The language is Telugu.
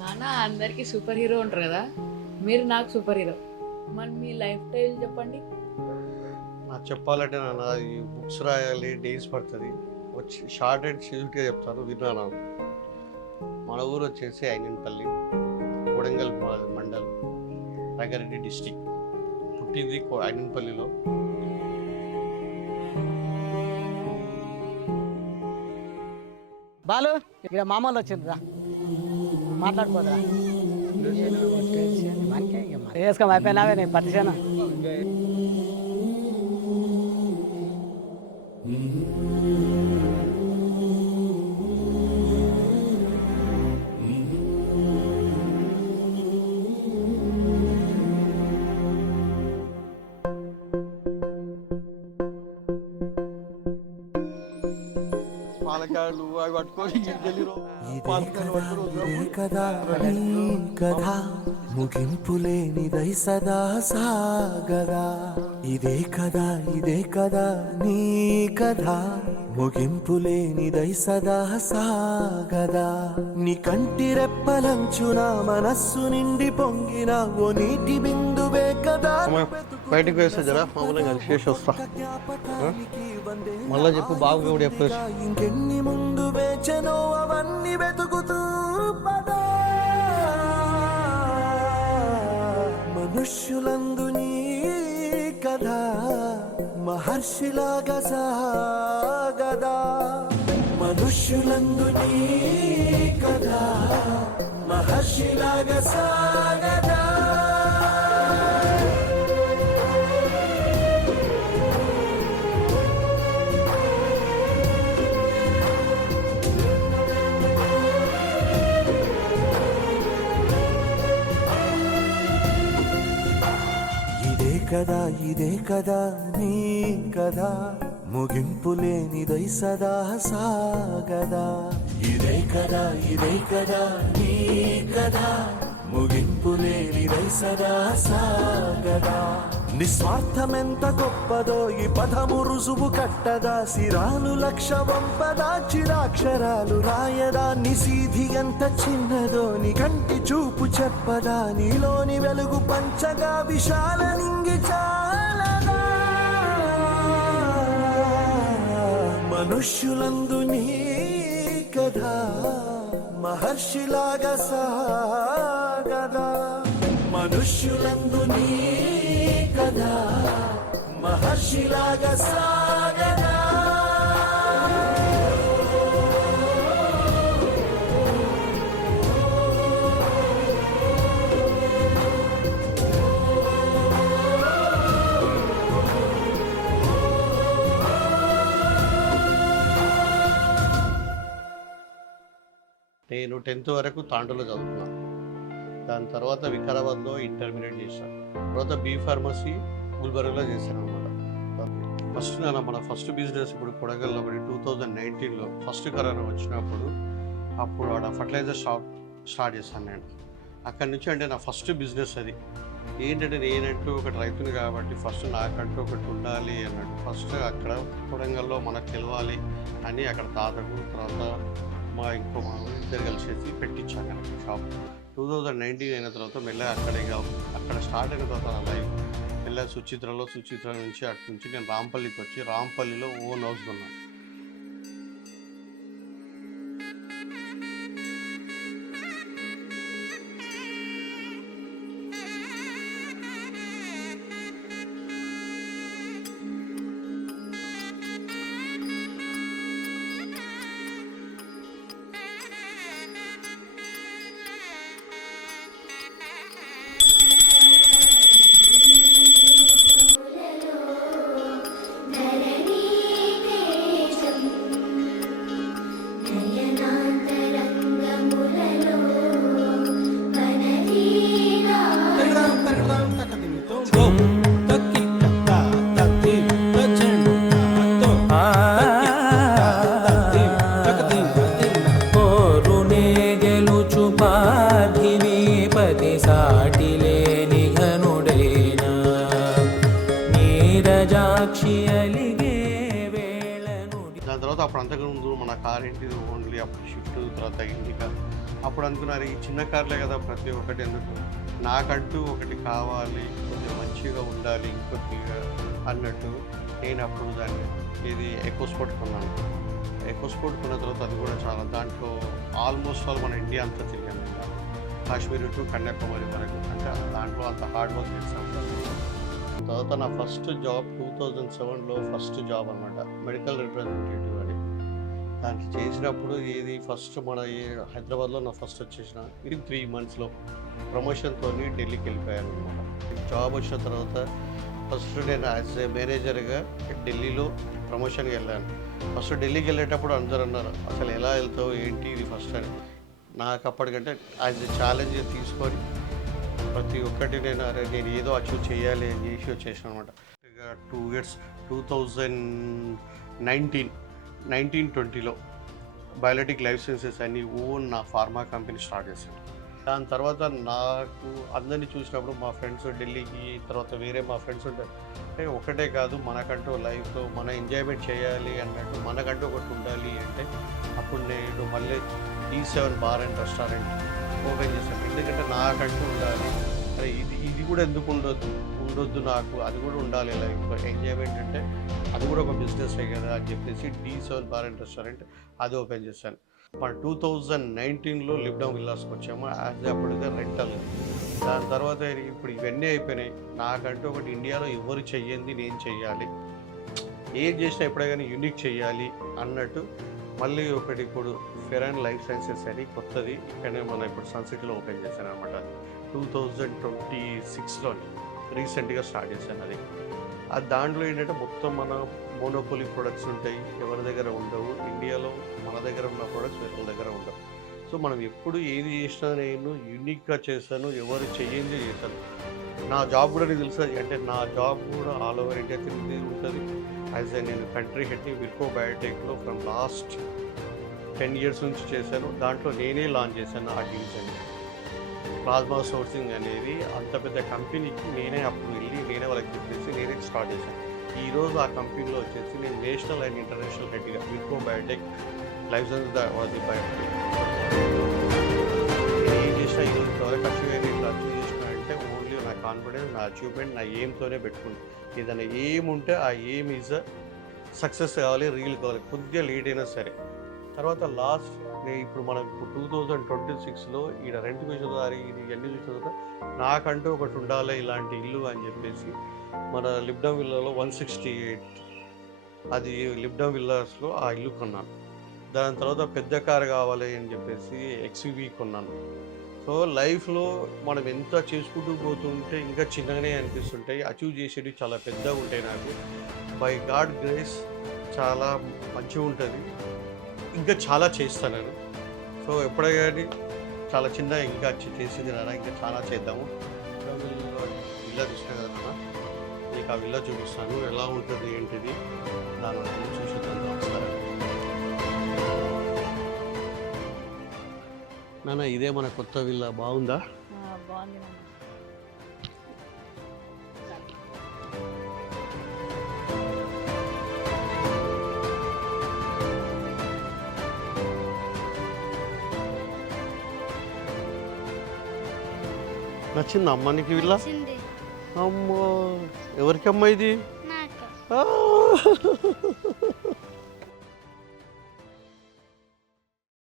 నాన్న అందరికీ సూపర్ హీరో ఉంటారు కదా, మీరు నాకు సూపర్ హీరో. మరి మీ లైఫ్ స్టైల్ చెప్పండి. నాకు చెప్పాలంటే నాన్న ఈ బుక్స్ రాయాలి, డేస్ పడుతుంది. వచ్చి షార్ట్ అండ్ స్వీట్గా చెప్తాను, విన్నాను. మన ఊరు వచ్చేసి ఐనన్పల్లి, కొడంగల్ మండల్, రంగారెడ్డి డిస్టిక్. పుట్టింది ఐనన్పల్లిలో. బాలు ఇక్కడ మామూలు వచ్చిండ్రా, మాట్లాడుకోదరా వేసుకో అయిపోయినావే నేను పట్టిసాను. పాలకాయలు అవి పట్టుకొని కదా ముగింపులేనిదై సదా సాగదా. ఇదే కదా నీ కథ, ముగింపులేనిదై సదా సాగదా. నీ కంటి రెప్పలంచున మనస్సు నిండి పొంగిన ఓ నీటి బిందువే కదా. బయటకు వేస్తే జరా మామూలుగా చేసి వస్తా. మళ్ళా చెప్పు, బాబు కూడా చెప్పేసి. ఇంకెన్ని ముందు వేచనో అవన్నీ వెతుకుతూ పదా. మనుష్యులందు నీ కథ మహర్షిలాగా సాగదా. మనుష్యులందు నీ కథ మహర్షిలాగా సాగదా. ఇదే కదా నీ కదా, ముగింపులేనిదై సదా సాగదా. ఇదే కదా నీ కదా, ముగింపులేనిదై సదా సాగదా. నిస్వార్థమెంత గొప్పదో ఈ పదము రుజువు కట్టదా. సిరాలు లక్ష వంపదా, చిరాక్షరాలు రాయదా. నిసీధి ఎంత చిన్నదో నీ కంటి చూపు చెప్పదా. నీలోని వెలుగు పంచగా విశాల నింగి చాలదా. మనుష్యులందు నీ కథ మహర్షిలాగా సాగదా. మనుష్యులందు నీ కథ మహర్షిలాగా సాగదా. నేను 10th వరకు తాండూలో చదువుకున్నాను. దాని తర్వాత వికారాబాద్లో ఇంటర్మీడియట్ చేశాను. తర్వాత బీ ఫార్మసీ గుల్బర్గాలో చేశాను అనమాట. ఫస్ట్ మన ఫస్ట్ బిజినెస్ ఇప్పుడు కొడగల్లో 2019లో ఫస్ట్ కరోనా వచ్చినప్పుడు అప్పుడు ఆడ ఫర్టిలైజర్ షాప్ స్టార్ట్ చేశాను నేను. అక్కడి నుంచి అంటే నా ఫస్ట్ బిజినెస్ అది. ఏంటంటే నేనంటూ ఒకటి రైతుని కాబట్టి ఫస్ట్ నాకంటూ ఒకటి ఉండాలి అన్నట్టు ఫస్ట్ అక్కడ కొడంగల్లో మనకు తెలవాలి అని అక్కడ తాతకు తర్వాత మా ఇంకో ఇద్దరు కలిసేసి పెట్టించాను కనుక షాప్. 2019 అయిన తర్వాత మెల్లగా అక్కడ స్టార్ట్ అయిన తర్వాత నా లైఫ్ మెల్లగా సుచిత్ర నుంచి అటు నుంచి నేను రాంపల్లికి వచ్చి రాంపల్లిలో ఓన్ హౌస్ కొన్నాను. కార్ ఏంటిది ఓన్లీ అప్పుడు షిఫ్ట్ తర్వాత ఇండికా. అప్పుడు అనుకున్నారు ఈ చిన్న కార్లే కదా ప్రతి ఒక్కటి ఎందుకు, నాకంటూ ఒకటి కావాలి, కొంచెం మంచిగా ఉండాలి ఇంకొద్దిగా అన్నట్టు నేను అప్పుడు దాన్ని ఇది ఎకోస్పోర్ట్ కొన్నాను. ఎకోస్పోర్ట్ కొన్న తర్వాత అది కూడా చాలా దాంట్లో ఆల్మోస్ట్ ఆల్ మన ఇండియా అంతా తిరిగాను. కాశ్మీర్ టు కన్యాకుమారి వరకు, అంటే దాంట్లో అంత హార్డ్ వర్క్ చేస్తాను. తర్వాత నా ఫస్ట్ జాబ్ 2007లో ఫస్ట్ జాబ్ అనమాట, మెడికల్ రిప్రజెంటేటివ్ అని. దానికి చేసినప్పుడు ఇది ఫస్ట్ మన హైదరాబాద్లో నా ఫస్ట్ వచ్చేసిన ఇది 3 monthsలో ప్రమోషన్తో ఢిల్లీకి వెళ్ళిపోయాను అనమాట. జాబ్ వచ్చిన తర్వాత ఫస్ట్ నేను యాజ్ ఏ మేనేజర్గా ఢిల్లీలో ప్రమోషన్కి వెళ్ళాను. ఫస్ట్ ఢిల్లీకి వెళ్ళేటప్పుడు అందరూ అన్నారు అసలు ఎలా వెళ్తావు ఏంటి ఇది ఫస్ట్ అని. నాకు అప్పటికంటే యాజ్ ఏ ఛాలెంజ్ తీసుకొని ప్రతి ఒక్కటి నేను ఏదో అచీవ్ చేయాలి అని చేసి వచ్చేసాను అనమాట. ఇక 2 years 2019-20లో బయోలెటిక్ లైఫ్ సైన్సెస్ అని ఓన్ నా ఫార్మా కంపెనీ స్టార్ట్ చేశాను. దాని తర్వాత నాకు అందరినీ చూసినప్పుడు మా ఫ్రెండ్స్ ఢిల్లీకి తర్వాత వేరే మా ఫ్రెండ్స్ ఉంటారు, అంటే ఒకటే కాదు మనకంటూ లైఫ్లో మన ఎంజాయ్మెంట్ చేయాలి అన్నట్టు మనకంటూ ఒకటి ఉండాలి అంటే అప్పుడు నేను మళ్ళీ D7 bar and restaurant open చేశాను. ఎందుకంటే నాకంటూ ఉండాలి, అరే ఇది కూడా ఎందుకు ఉండొద్దు నాకు, అది కూడా ఉండాలి లైఫ్లో ఎంజాయ్మెంట్ అంటే అది కూడా ఒక బిజినెస్ కదా అని చెప్పేసి D7 బార్ అండ్ రెస్టారెంట్ అది ఓపెన్ చేశాను. మన 2019లో లిబ్డమ్ విల్లాస్కి వచ్చాము యాజ్ అప్పటిగా రెంటల్. దాని తర్వాత ఇప్పుడు ఇవన్నీ అయిపోయినాయి. నాకంటూ ఒకటి ఇండియాలో ఎవరు చెయ్యంది నేను చెయ్యాలి, ఏం చేసినా ఎప్పుడే కానీ యూనిక్ చెయ్యాలి అన్నట్టు మళ్ళీ ఒకటి ఇప్పుడు ఫెరాన్ లైఫ్ సైన్సెస్ అని కొత్తది ఇక్కడనే మనం ఇప్పుడు సన్సిటీలో ఓపెన్ చేశాను అనమాట. 2026లో రీసెంట్గా స్టార్ట్ చేశాను అది దాంట్లో ఏంటంటే మొత్తం మన మోనోపోలీ ప్రొడక్ట్స్ ఉంటాయి, ఎవరి దగ్గర ఉండవు. ఇండియాలో మన దగ్గర ఉన్న ప్రొడక్ట్స్ వేరే దగ్గర ఉండవు. సో మనం ఎప్పుడు ఏది చేసినా నేను యూనిక్గా చేశాను, ఎవరు చెయ్యింది చేశాను. నా జాబ్ కూడా నీకు తెలుసు, అంటే నా జాబ్ కూడా ఆల్ ఓవర్ ఇండియా తిరిగి ఉంటుంది. యాజ్ ఏ నేను కంట్రీ హెడ్ని విర్కో బయోటెక్లో ఫ్రమ్ లాస్ట్ 10 years నుంచి చేశాను. దాంట్లో నేనే లాంచ్ చేశాను ఆ డివిజన్ ప్లాస్మా సోర్సింగ్ అనేది. అంత పెద్ద కంపెనీకి నేనే అప్పుడు వెళ్ళి నేనే వాళ్ళకి చెప్పేసి నేనే స్టార్ట్ చేశాను. ఈరోజు ఆ కంపెనీలో వచ్చేసి నేను నేషనల్ అండ్ ఇంటర్నేషనల్ హెడ్గా విర్కో బయోటెక్ లైసెన్స్ బయోటెక్ నేను ఏం చేసినా ఈరోజు ఎవరికి అచీవ్ అయినా ఇట్లా అచీవ్ చేసినా అంటే ఓన్లీ నా కాన్ఫిడెన్స్ నా అచీవ్మెంట్ నా ఎయిమ్తోనే పెట్టుకుంటాను. ఏదైనా ఎయిమ్ ఉంటే ఆ ఎయిమ్ ఈజ్ సక్సెస్ కావాలి, రీల్ కావాలి, కొద్దిగా లేట్ అయినా సరే. తర్వాత లాస్ట్ ఇప్పుడు మనకు 2026లో ఈడ రెంట్ విషయదారి ఇది ఇవన్నీ చూసిన తర్వాత నాకంటూ ఒకటి ఉండాలి ఇలాంటి ఇల్లు అని చెప్పేసి మన లిబ్డమ్ విల్లాలో 168 అది లిబ్డమ్ విల్లాస్లో ఆ ఇల్లు కొన్నాను. దాని తర్వాత పెద్ద కారు కావాలి అని చెప్పేసి XUV కొన్నాను. సో లైఫ్లో మనం ఎంత చేసుకుంటూ పోతుంటే ఇంకా చిన్నగానే అనిపిస్తుంటాయి, అచీవ్ చేసేవి చాలా పెద్దగా ఉంటాయి. నాకు బై గాడ్ గ్రేస్ చాలా మంచిగా ఉంటుంది, ఇంకా చాలా చేస్తాను నేను. సో ఎప్పుడే కానీ చాలా చిన్న ఇంకా చేసింది నాన్న, ఇంకా చాలా చేద్దాము. విల్లా చూసినా కదా నాన్న, నీకు ఆ విల్లా చూపిస్తాను ఎలా ఉంటుంది ఏంటిది దాని చూసేద్దాం ఒకసారి. నాన్న ఇదే మన కొత్త విల్లా, బాగుందా? బాగుంది. నచ్చింది అమ్మ నీకు విల్లా? వచ్చింది అమ్మో ఎవరికి అమ్మ ఇది? నాకు ఆ!